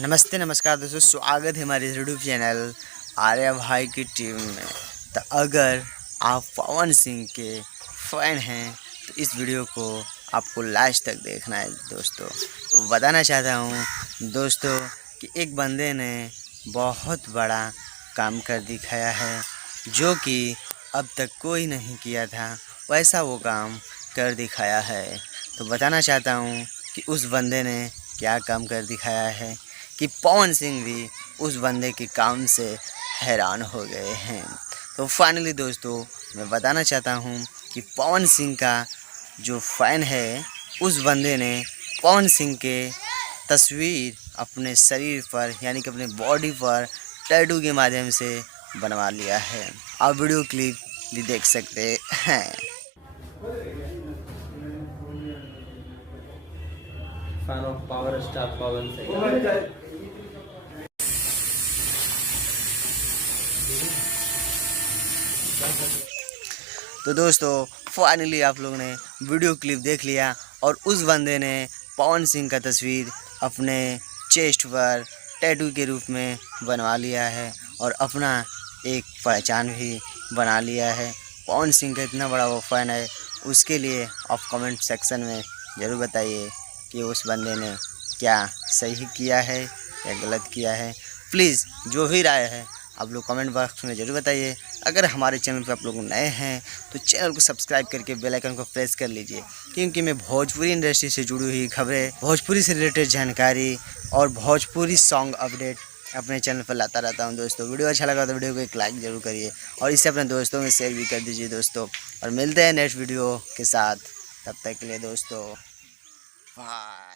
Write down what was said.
नमस्ते नमस्कार दोस्तों, स्वागत है हमारे यूट्यूब चैनल आर्या भाई की टीम में। तो अगर आप पवन सिंह के फैन हैं तो इस वीडियो को आपको लास्ट तक देखना है दोस्तों। तो बताना चाहता हूँ दोस्तों कि एक बंदे ने बहुत बड़ा काम कर दिखाया है जो कि अब तक कोई नहीं किया था, वैसा वो काम कर दिखाया है। तो बताना चाहता हूँ कि उस बंदे ने क्या काम कर दिखाया है कि पवन सिंह भी उस बंदे के काम से हैरान हो गए हैं। तो फाइनली दोस्तों मैं बताना चाहता हूँ कि पवन सिंह का जो फ़ैन है उस बंदे ने पवन सिंह के तस्वीर अपने शरीर पर यानी कि अपने बॉडी पर टैटू के माध्यम से बनवा लिया है। आप वीडियो क्लिप भी देख सकते हैं। fan of power star Pawan Singh. तो दोस्तों फाइनली आप लोगों ने वीडियो क्लिप देख लिया और उस बंदे ने पवन सिंह का तस्वीर अपने चेस्ट पर टैटू के रूप में बनवा लिया है और अपना एक पहचान भी बना लिया है। पवन सिंह का इतना बड़ा वो फ़ैन है, उसके लिए आप कमेंट सेक्शन में ज़रूर बताइए कि उस बंदे ने क्या सही किया है या गलत किया है। प्लीज़ जो भी राय है आप लोग कमेंट बॉक्स में ज़रूर बताइए। अगर हमारे चैनल पर आप लोग नए हैं तो चैनल को सब्सक्राइब करके बेल आइकन को प्रेस कर लीजिए, क्योंकि मैं भोजपुरी इंडस्ट्री से जुड़ी हुई खबरें, भोजपुरी से रिलेटेड जानकारी और भोजपुरी सॉन्ग अपडेट अपने चैनल पर लाता रहता हूं। दोस्तों वीडियो अच्छा लगा तो वीडियो को एक लाइक ज़रूर करिए और इसे अपने दोस्तों में शेयर भी कर दीजिए दोस्तों। और मिलते हैं नेक्स्ट वीडियो के साथ, तब तक के लिए दोस्तों बाय।